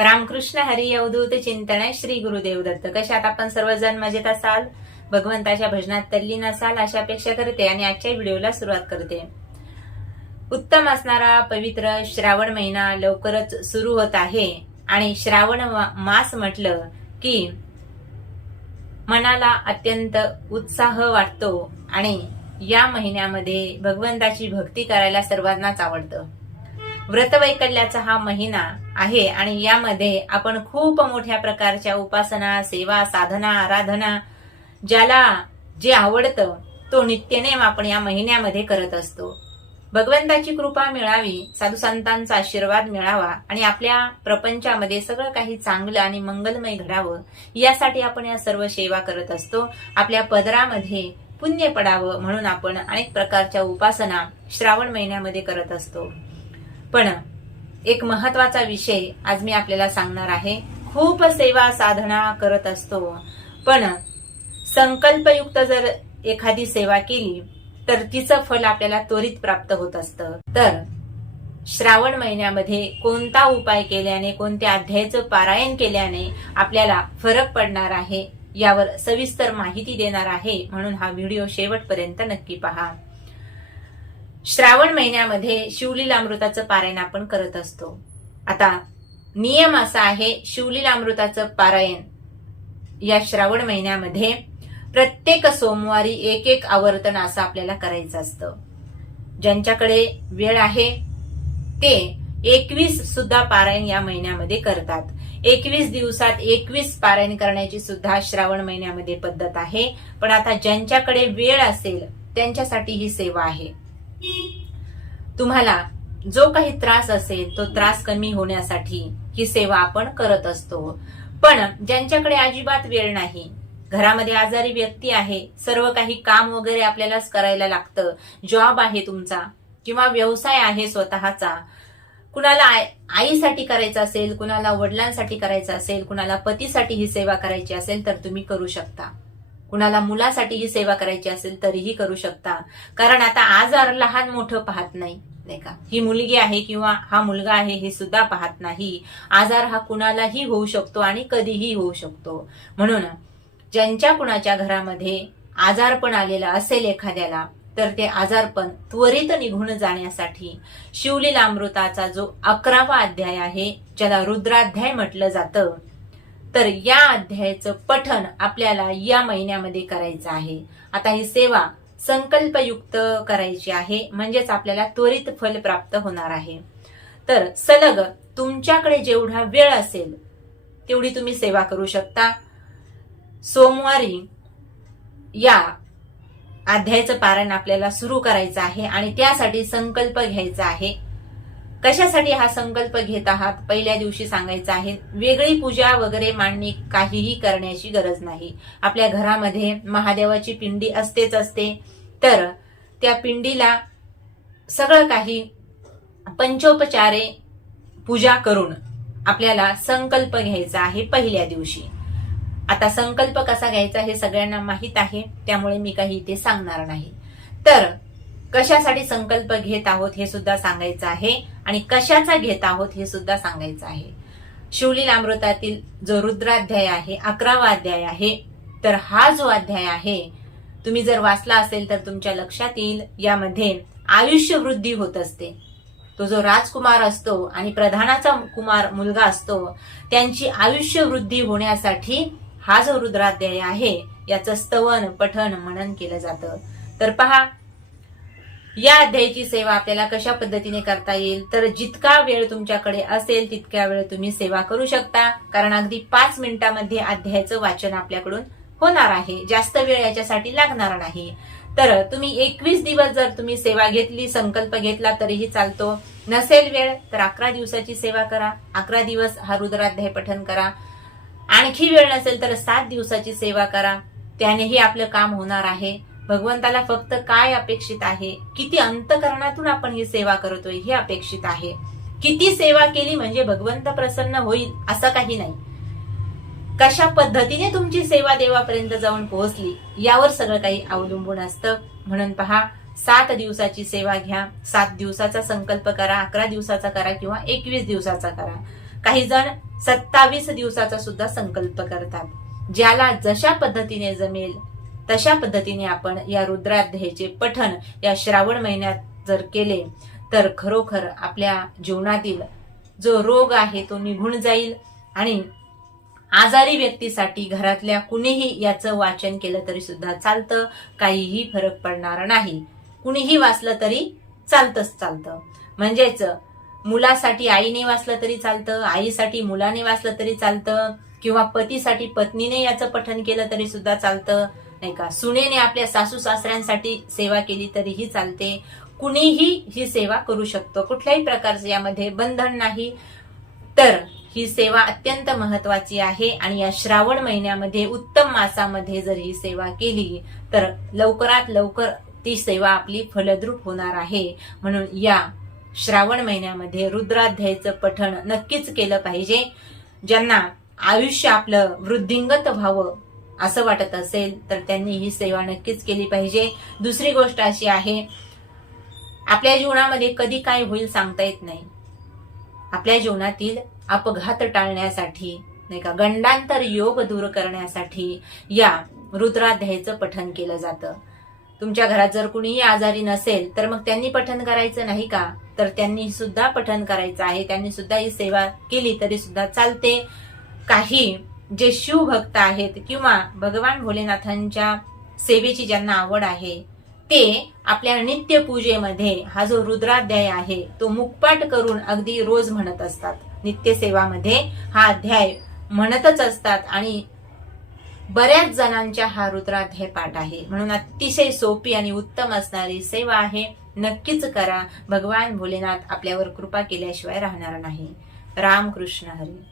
रामकृष्ण हरी अवधूत चिंतन श्री गुरुदेव दत्त. कशात आपण सर्वजण मजेत असाल, भगवंताच्या भजनात तल्लीन असाल अशी अपेक्षा करते आणि आजच्या व्हिडिओला सुरुवात करते. उत्तम असणारा पवित्र श्रावण महिना लवकरच सुरू होत आहे आणि श्रावण मास म्हटलं की मनाला अत्यंत उत्साह वाटतो आणि या महिन्यामध्ये भगवंताची भक्ती करायला सर्वांनाच आवडतं. व्रतवैकल्याचा हा महिना आहे आणि यामध्ये आपण खूप मोठ्या प्रकारच्या उपासना, सेवा, साधना, आराधना ज्याला जे आवडतं तो नित्यनेम आपण या महिन्यामध्ये करत असतो. भगवंताची कृपा मिळावी, साधू संतांचा आशीर्वाद मिळावा आणि आपल्या प्रपंचामध्ये सगळं काही चांगलं आणि मंगलमय घडावं यासाठी आपण या सर्व सेवा करत असतो. आपल्या पदरामध्ये पुण्य पडावं म्हणून आपण अनेक प्रकारच्या उपासना श्रावण महिन्यामध्ये करत असतो. पण एक महत्वाचा विषय आज मी आपल्याला सांगणार आहे. खूप सेवा साधना करत असतो, पण संकल्पयुक्त जर एखादी सेवा केली तर तिचं फल आपल्याला त्वरित प्राप्त होत असतं. तर श्रावण महिन्यामध्ये कोणता उपाय केल्याने, कोणत्या अध्यायाचं पारायण केल्याने आपल्याला फरक पडणार आहे यावर सविस्तर माहिती देणार आहे, म्हणून हा व्हिडिओ शेवटपर्यंत नक्की पहा. श्रावण महिन्यामध्ये शिवलीलामृताचं पारायण आपण करत असतो. आता नियम असा आहे, शिवलीलामृताचं पारायण या श्रावण महिन्यामध्ये प्रत्येक सोमवारी एक आवर्तन असं आपल्याला करायचं असतं. ज्यांच्याकडे वेळ आहे ते 21 सुद्धा पारायण या महिन्यामध्ये करतात. 21 दिवसात 21 पारायण करण्याची सुद्धा श्रावण महिन्यामध्ये पद्धत आहे. पण आता ज्यांच्याकडे वेळ असेल त्यांच्यासाठी ही सेवा आहे. तुम्हाला जो काही त्रास असेल तो त्रास कमी होण्यासाठी ही सेवा आपण करत असतो. पण ज्यांच्याकडे अजिबात वेळ नाही, घरामध्ये आजारी व्यक्ती आहे, सर्व काही काम वगैरे आपल्यालाच करायला लागतं, जॉब आहे तुमचा किंवा व्यवसाय आहे स्वतःचा, कुणाला आईसाठी करायचं असेल, कुणाला वडिलांसाठी करायचं असेल, कुणाला पतीसाठी ही सेवा करायची असेल तर तुम्ही करू शकता. कुणाला मुलासाठी ही सेवा करायची असेल तरीही करू शकता. कारण आता आजार लहान मोठं पाहत नाही का? ही मुलगी आहे किंवा हा मुलगा आहे हे सुद्धा पाहत नाही. आजार हा कुणालाही होऊ शकतो आणि कधीही होऊ शकतो. म्हणून ज्यांच्या कुणाच्या घरामध्ये आजारपण आलेला असेल एखाद्याला, तर ते आजारपण त्वरित निघून जाण्यासाठी शिवलीलामृताचा जो 11वा अध्याय आहे, ज्याला रुद्राध्याय म्हटलं जातं, तर या अध्यायाचं पठण आपल्याला या महिन्यामध्ये करायचं आहे. आता ही सेवा संकल्पयुक्त करायची आहे, म्हणजेच आपल्याला त्वरित फल प्राप्त होणार आहे. तर सलग तुमच्याकडे जेवढा वेळ असेल तेवढी तुम्ही सेवा करू शकता. सोमवारी या अध्यायाचं पारायण आपल्याला सुरू करायचं आहे आणि त्यासाठी संकल्प घ्यायचा आहे. कशासाठी हा संकल्प घेत आहात पहिल्या दिवशी सांगायचं आहे. वेगळी पूजा वगैरे मांडणी काहीही करण्याची गरज नाही. आपल्या घरामध्ये महादेवाची पिंडी असतेच असते, तर त्या पिंडीला सगळं काही पंचोपचारे पूजा करून आपल्याला संकल्प घ्यायचा आहे पहिल्या दिवशी. आता संकल्प कसा घ्यायचा हे सगळ्यांना माहित आहे, त्यामुळे मी काही इथे सांगणार नाही. तर कशासाठी संकल्प घेत आहोत हे सुद्धा सांगायचं आहे आणि कशाचा घेत आहोत हे सुद्धा सांगायचं आहे. शिवलीलामृतातील जो रुद्राध्याय आहे, 11वा अध्याय आहे, तर हा जो अध्याय आहे तुम्ही जर वाचला असेल तर तुमच्या लक्षात येईल. यामध्ये आयुष्य वृद्धी होत असते. तो जो राजकुमार असतो आणि प्रधानाचा कुमार मुलगा असतो, त्यांची आयुष्य वृद्धी होण्यासाठी हा जो रुद्राध्याय आहे याचं स्तवन, पठण, मनन केलं जातं. तर पहा, या अध्यायाची सेवा आपल्याला कशा पद्धतीने करता येईल. तर जितका वेळ तुमच्याकडे असेल तितक्या वेळ तुम्ही सेवा करू शकता, कारण अगदी 5 मिनिटांमध्ये अध्यायाचं वाचन आपल्याकडून होणार आहे. जास्त वेळ याच्यासाठी लागणार नाही. तर तुम्ही 21 दिवस जर तुम्ही सेवा घेतली, संकल्प घेतला तरीही चालतो. नसेल वेळ तर 11 दिवसाची सेवा करा, 11 दिवस हा रुद्राध्याय पठण करा. आणखी वेळ नसेल तर 7 दिवसाची सेवा करा, त्यानेही आपलं काम होणार आहे. भगवंताला फक्त काय अपेक्षित आहे, किती अंतकरणातून आपण ही सेवा करतोय हे अपेक्षित आहे. किती सेवा केली म्हणजे भगवंत प्रसन्न होईल असं काही नाही. कशा पद्धतीने तुमची सेवा देवापर्यंत जाऊन पोहोचली यावर सगळं काही अवलंबून असतं. म्हणून पहा, 7 दिवसाची सेवा घ्या, 7 दिवसाचा संकल्प करा, 11 दिवसाचा करा किंवा 21 दिवसाचा करा. काही जण 27 दिवसाचा सुद्धा संकल्प करतात. ज्याला जशा पद्धतीने जमेल तशा पद्धतीने आपण या रुद्राध्यायाचे पठण या श्रावण महिन्यात जर केले तर खरोखर आपल्या जीवनातील जो रोग आहे तो निघून जाईल आणि आजारी व्यक्तीसाठी घरातल्या कुणीही याचं वाचन केलं तरी सुद्धा चालतं, काहीही फरक पडणार नाही. कुणीही वाचलं तरी चालतं. म्हणजेच मुलासाठी आईने वाचलं तरी चालतं, आईसाठी मुलाने वाचलं तरी चालतं, किंवा पतीसाठी पत्नीने याचं पठण केलं तरी सुद्धा चालतं, नाही का. सुनेने आपल्या सासू सासऱ्यांसाठी सेवा केली तरीही चालते. कुणीही ही सेवा करू शकतो, कुठल्याही प्रकारचं यामध्ये बंधन नाही. तर ही सेवा अत्यंत महत्वाची आहे आणि या श्रावण महिन्यामध्ये उत्तम मासामध्ये जर ही सेवा केली तर लवकरात लवकर ती सेवा आपली फलद्रूप होणार आहे. म्हणून या श्रावण महिन्यामध्ये रुद्राध्यायाचं पठण नक्कीच केलं पाहिजे. ज्यांना आयुष्य आपलं वृद्धिंगत व्हावं असं वाटत असेल तर त्यांनी ही सेवा नक्कीच केली पाहिजे. दुसरी गोष्ट अशी आहे, आपल्या जीवनामध्ये कधी काय होईल सांगता येत नाही. आपल्या जीवनातील अपघात टाळण्यासाठी, नाही का, गंडांतर योग दूर करण्यासाठी या रुद्राध्यायाचं पठण केलं जातं. तुमच्या घरात जर कुणीही आजारी नसेल तर मग त्यांनी पठण करायचं नाही का, तर त्यांनी सुद्धा पठण करायचं आहे. त्यांनी सुद्धा ही सेवा केली तरी सुद्धा चालते. काही जे शिवभक्त आहेत किंवा भगवान भोलेनाथांच्या सेवेची ज्यांना आवड आहे ते आपल्या नित्य पूजेमध्ये हा जो रुद्राध्याय आहे तो मुखपाठ करून अगदी रोज म्हणत असतात. नित्य सेवामध्ये हा अध्याय म्हणतच असतात आणि बऱ्याच जणांच्या हा रुद्राध्याय पाठ आहे. म्हणून अतिशय सोपी आणि उत्तम असणारी सेवा आहे. नक्कीच करा. भगवान भोलेनाथ आपल्यावर कृपा केल्याशिवाय राहणार नाही. रामकृष्ण हरी.